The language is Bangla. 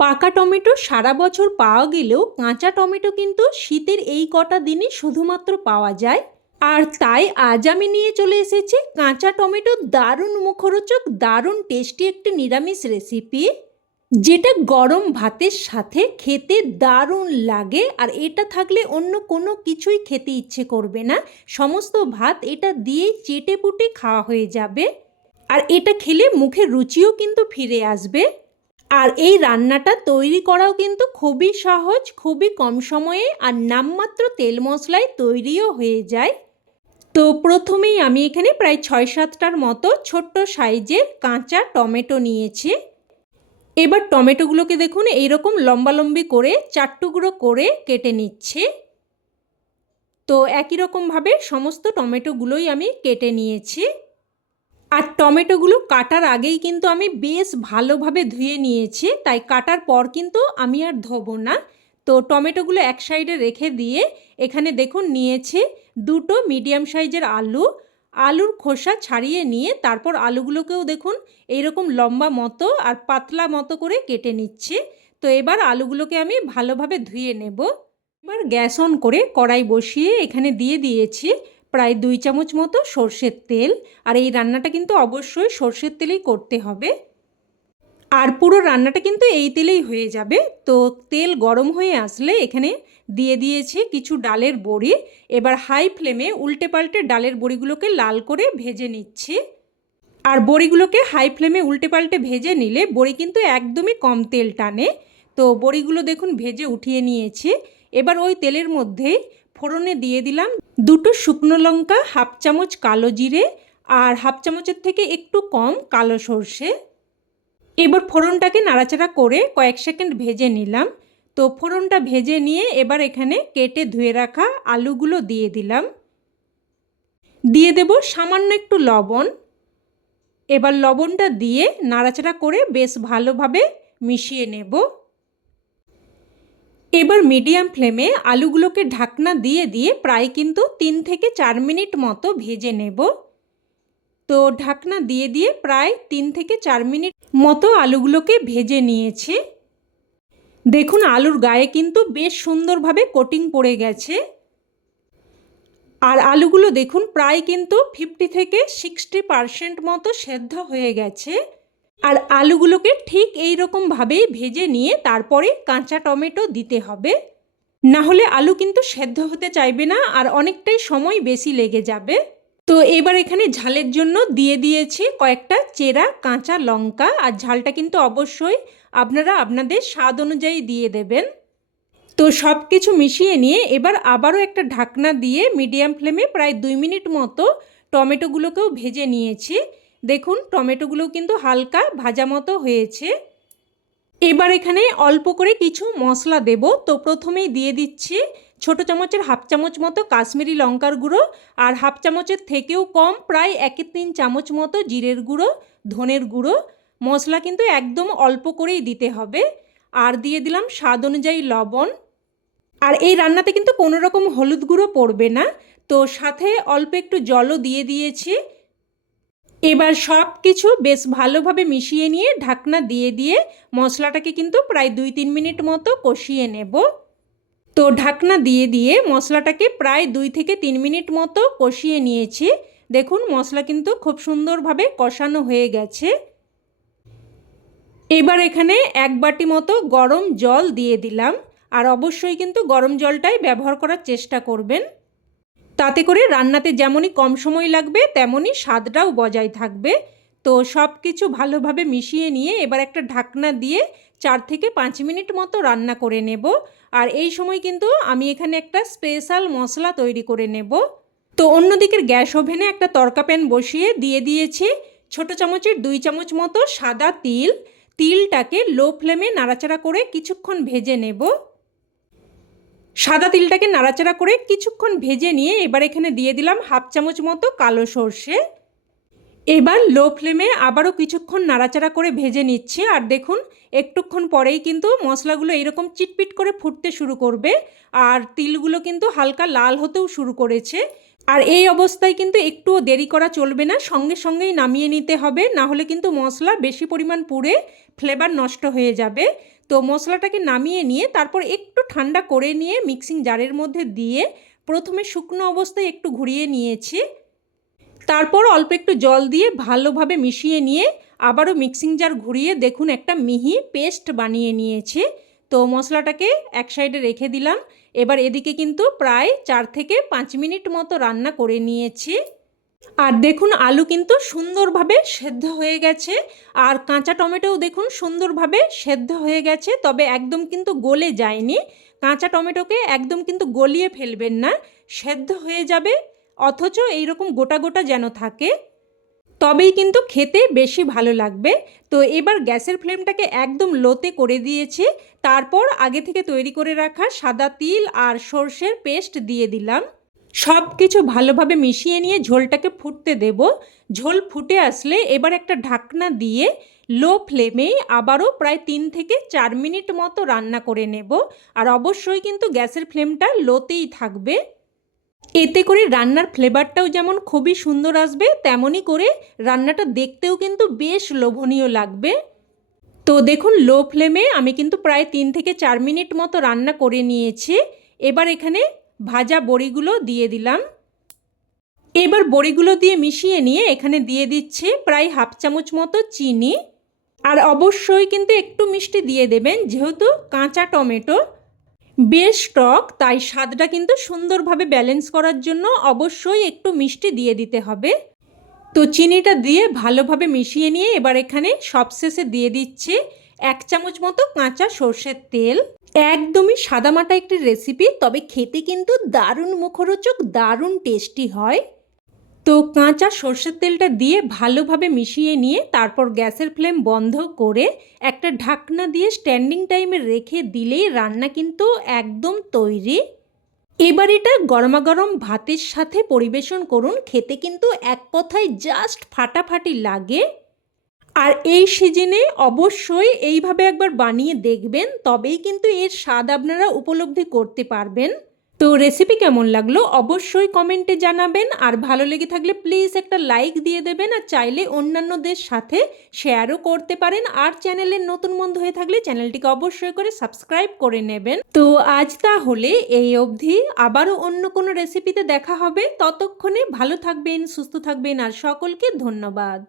পাকা টমেটো সারা বছর পাওয়া গেলেও কাঁচা টমেটো কিন্তু শীতের এই কটা দিনই শুধুমাত্র পাওয়া যায়। আর তাই আজ আমি নিয়ে চলে এসেছি কাঁচা টমেটো দারুণ মুখরোচক দারুণ টেস্টি একটি নিরামিষ রেসিপি, যেটা গরম ভাতের সাথে খেতে দারুণ লাগে। আর এটা থাকলে অন্য কোনো কিছুই খেতে ইচ্ছে করবে না, সমস্ত ভাত এটা দিয়েই চেটে পুটে খাওয়া হয়ে যাবে। আর এটা খেলে মুখের রুচিও কিন্তু ফিরে আসবে। আর এই রান্নাটা তৈরি করাও কিন্তু খুবই সহজ, খুবই কম সময়ে আর নামমাত্র তেল মশলায় তৈরিও হয়ে যায়। তো প্রথমেই আমি এখানে প্রায় ৬-৭টার মতো ছোট্ট সাইজের কাঁচা টমেটো নিয়েছি। এবার টমেটোগুলোকে দেখুন এইরকম লম্বালম্বি করে ৪ টুকরো করে কেটে নিচ্ছি। তো একই রকমভাবে সমস্ত টমেটোগুলোই আমি কেটে নিয়েছি। আর টমেটোগুলো কাটার আগেই কিন্তু আমি বেশ ভালোভাবে ধুয়ে নিয়েছি, তাই কাটার পর কিন্তু আমি আর ধোবো না। তো টমেটোগুলো এক সাইডে রেখে দিয়ে এখানে দেখুন নিয়েছি দুটো মিডিয়াম সাইজের আলু। আলুর খোসা ছাড়িয়ে নিয়ে তারপর আলুগুলোকেও দেখুন এইরকম লম্বা মতো আর পাতলা মতো করে কেটে নিচ্ছি। তো এবার আলুগুলোকে আমি ভালোভাবে ধুয়ে নেব। এবার গ্যাস অন করে কড়াই বসিয়ে এখানে দিয়ে দিয়েছি প্রায় 2 চামচ মতো সর্ষের তেল। আর এই রান্নাটা কিন্তু অবশ্যই সর্ষের তেলেই করতে হবে, আর পুরো রান্নাটা কিন্তু এই তেলেই হয়ে যাবে। তো তেল গরম হয়ে আসলে এখানে দিয়ে দিয়েছি কিছু ডালের বড়ি। এবার হাই ফ্লেমে উল্টে পাল্টে ডালের বড়িগুলোকে লাল করে ভেজে নিচ্ছি। আর বড়িগুলোকে হাই ফ্লেমে উল্টে পাল্টে ভেজে নিলে বড়ি কিন্তু একদমই কম তেল টানে। তো বড়িগুলো দেখুন ভেজে উঠিয়ে নিয়েছি। এবার ওই তেলের মধ্যেই ফোড়নে দিয়ে দিলাম দুটো শুকনো লঙ্কা, হাফ চামচ কালো জিরে আর হাফ চামচের থেকে একটু কম কালো সর্ষে। এবার ফোড়নটাকে নাড়াচাড়া করে কয়েক সেকেন্ড ভেজে নিলাম। তো ফোড়নটা ভেজে নিয়ে এবার এখানে কেটে ধুয়ে রাখা আলুগুলো দিয়ে দিলাম। দিয়ে দেব সামান্য একটু লবণ। এবার লবণটা দিয়ে নাড়াচাড়া করে বেশ ভালোভাবে মিশিয়ে নেব। এবার মিডিয়াম ফ্লেমে আলুগুলোকে ঢাকনা দিয়ে দিয়ে প্রায় কিন্তু 3 থেকে 4 মিনিট মতো ভেজে নেব। তো ঢাকনা দিয়ে দিয়ে প্রায় 3 থেকে 4 মিনিট মতো আলুগুলোকে ভেজে নিয়েছি। দেখুন আলুর গায়ে কিন্তু বেশ সুন্দরভাবে কোটিং পড়ে গেছে। আর আলুগুলো দেখুন প্রায় কিন্তু 50 থেকে 60% মতো সেদ্ধ হয়ে গেছে। আর আলুগুলোকে ঠিক এই রকমভাবেই ভেজে নিয়ে তারপরে কাঁচা টমেটো দিতে হবে, না হলে আলু কিন্তু সেদ্ধ হতে চাইবে না আর অনেকটাই সময় বেশি লেগে যাবে। তো এবার এখানে ঝালের জন্য দিয়ে দিয়েছি কয়েকটা চেরা কাঁচা লঙ্কা। আর ঝালটা কিন্তু অবশ্যই আপনারা আপনাদের স্বাদ অনুযায়ী দিয়ে দেবেন। তো সব কিছু মিশিয়ে নিয়ে এবার আবারও একটা ঢাকনা দিয়ে মিডিয়াম ফ্লেমে প্রায় 2 মিনিট মতো টমেটোগুলোকেও ভেজে নিয়েছি। দেখুন টমেটোগুলো কিন্তু হালকা ভাজা মতো হয়েছে। এবার এখানে অল্প করে কিছু মশলা দেব। তো প্রথমেই দিয়ে দিচ্ছি ছোটো চামচের হাফ চামচ মতো কাশ্মীরি লঙ্কার গুঁড়ো, আর হাফ চামচের থেকেও কম প্রায় 1/3 চামচ মতো জিরের গুঁড়ো, ধনের গুঁড়ো। মশলা কিন্তু একদম অল্প করেই দিতে হবে। আর দিয়ে দিলাম স্বাদ অনুযায়ী লবণ। আর এই রান্নাতে কিন্তু কোনো রকম হলুদ গুঁড়ো পড়বে না। তো সাথে অল্প একটু জলও দিয়ে দিয়েছি। এবার সব কিছু বেশ ভালোভাবে মিশিয়ে নিয়ে ঢাকনা দিয়ে দিয়ে মশলাটাকে কিন্তু প্রায় 2-3 মিনিট মতো কষিয়ে নেব। তো ঢাকনা দিয়ে দিয়ে মশলাটাকে প্রায় 2 থেকে 3 মিনিট মতো কষিয়ে নিয়েছি। দেখুন মশলা কিন্তু খুব সুন্দরভাবে কষানো হয়ে গেছে। এবার এখানে 1 বাটি মতো গরম জল দিয়ে দিলাম। আর অবশ্যই কিন্তু গরম জলটাই ব্যবহার করার চেষ্টা করবেন, তাতে করে রান্নাতে যেমনই কম সময় লাগবে তেমনই স্বাদটাও বজায় থাকবে। তো সব কিছু ভালোভাবে মিশিয়ে নিয়ে এবার একটা ঢাকনা দিয়ে 4 থেকে 5 মিনিট মতো রান্না করে নেব। আর এই সময় কিন্তু আমি এখানে একটা স্পেশাল মশলা তৈরি করে নেব। তো অন্যদিকের গ্যাস ওভেনে একটা তড়কা প্যান বসিয়ে দিয়ে দিয়েছি ছোটো চামচের 2 চামচ মতো সাদা তিল। তিলটাকে লো ফ্লেমে নাড়াচাড়া করে কিছুক্ষণ ভেজে নেব। সাদা তিলটাকে নাড়াচাড়া করে কিছুক্ষণ ভেজে নিয়ে এবার এখানে দিয়ে দিলাম হাফ চামচ মতো কালো সর্ষে। এবার লো ফ্লেমে আবারও কিছুক্ষণ নাড়াচাড়া করে ভেজে নিচ্ছি। আর দেখুন একটুক্ষণ পরেই কিন্তু মশলাগুলো এরকম চিটপিট করে ফুটতে শুরু করবে আর তিলগুলো কিন্তু হালকা লাল হতেও শুরু করেছে। আর এই অবস্থায় কিন্তু একটুও দেরি করা চলবে না, সঙ্গে সঙ্গেই নামিয়ে নিতে হবে, না হলে কিন্তু মশলা বেশি পরিমাণ পুড়ে ফ্লেভার নষ্ট হয়ে যাবে। তো মশলাটাকে নামিয়ে নিয়ে তারপর একটু ঠান্ডা করে নিয়ে মিক্সিং জারের মধ্যে দিয়ে প্রথমে শুকনো অবস্থায় একটু ঘুরিয়ে নিয়েছি, তারপর অল্প একটু জল দিয়ে ভালোভাবে মিশিয়ে নিয়ে আবারও মিক্সিং জার ঘুরিয়ে দেখুন একটা মিহি পেস্ট বানিয়ে নিয়েছি। তো মশলাটাকে এক সাইডে রেখে দিলাম। এবার এদিকে কিন্তু প্রায় 4 থেকে 5 মিনিট মতো রান্না করে নিয়েছি। আর দেখুন আলু কিন্তু সুন্দরভাবে সেদ্ধ হয়ে গেছে, আর কাঁচা টমেটোও দেখুন সুন্দরভাবে সেদ্ধ হয়ে গেছে, তবে একদম কিন্তু গলে যায়নি। কাঁচা টমেটোকে একদম কিন্তু গলিয়ে ফেলবেন না, সেদ্ধ হয়ে যাবে অথচ এইরকম গোটা গোটা যেন থাকে, তবেই কিন্তু খেতে বেশি ভালো লাগবে। তো এবার গ্যাসের ফ্লেমটাকে একদম লোতে করে দিয়েছি, তারপর আগে থেকে তৈরি করে রাখা সাদা তিল আর সর্ষের পেস্ট দিয়ে দিলাম। সব কিছু ভালোভাবে মিশিয়ে নিয়ে ঝোলটাকে ফুটতে দেব। ঝোল ফুটে আসলে এবার একটা ঢাকনা দিয়ে লো ফ্লেমেই আবারও প্রায় 3 থেকে 4 মিনিট মতো রান্না করে নেব। আর অবশ্যই কিন্তু গ্যাসের ফ্লেমটা লোতেই থাকবে, এতে করে রান্নার ফ্লেভারটাও যেমন খুবই সুন্দর আসবে, তেমনই করে রান্নাটা দেখতেও কিন্তু বেশ লোভনীয় লাগবে। তো দেখুন লো ফ্লেমে আমি কিন্তু প্রায় 3 থেকে 4 মিনিট মতো রান্না করে নিয়েছি। এবার এখানে ভাজা বড়িগুলো দিয়ে দিলাম। এবার বড়িগুলো দিয়ে মিশিয়ে নিয়ে এখানে দিয়ে দিচ্ছি প্রায় হাফ চামচ মতো চিনি। আর অবশ্যই কিন্তু একটু মিষ্টি দিয়ে দেবেন, যেহেতু কাঁচা টমেটো বেশ টক, তাই স্বাদটা কিন্তু সুন্দরভাবে ব্যালেন্স করার জন্য অবশ্যই একটু মিষ্টি দিয়ে দিতে হবে। তো চিনিটা দিয়ে ভালোভাবে মিশিয়ে নিয়ে এবার এখানে সবশেষে দিয়ে দিচ্ছি 1 চামচ মতো কাঁচা সর্ষের তেল। একদমই সাদামাটা একটি রেসিপি, তবে খেতে কিন্তু দারুণ মুখরোচক, দারুণ টেস্টি হয়। তো কাঁচা সর্ষের তেলটা দিয়ে ভালোভাবে মিশিয়ে নিয়ে তারপর গ্যাসের ফ্লেম বন্ধ করে একটা ঢাকনা দিয়ে স্ট্যান্ডিং টাইমে রেখে দিলেই রান্না কিন্তু একদম তৈরি। এবার এটা গরমাগরম ভাতের সাথে পরিবেশন করুন, খেতে কিন্তু এক কথায় জাস্ট ফাটাফাটি লাগে। আর এই সিজনে অবশ্যই এইভাবে একবার বানিয়ে দেখবেন, তবেই কিন্তু এর স্বাদ আপনারা উপলব্ধি করতে পারবেন। তো রেসিপি কেমন লাগলো অবশ্যই কমেন্টে জানাবেন, আর ভালো লেগে থাকলে প্লিজ একটা লাইক দিয়ে দেবেন, আর চাইলে অন্যান্যদের সাথে শেয়ারও করতে পারেন। আর চ্যানেলের নতুন বন্ধু হয়ে থাকলে চ্যানেলটিকে অবশ্যই করে সাবস্ক্রাইব করে নেবেন। তো আজ তাহলে এই অবধি, আবারও অন্য কোনো রেসিপিতে দেখা হবে। ততক্ষণে ভালো থাকবেন, সুস্থ থাকবেন, আর সকলকে ধন্যবাদ।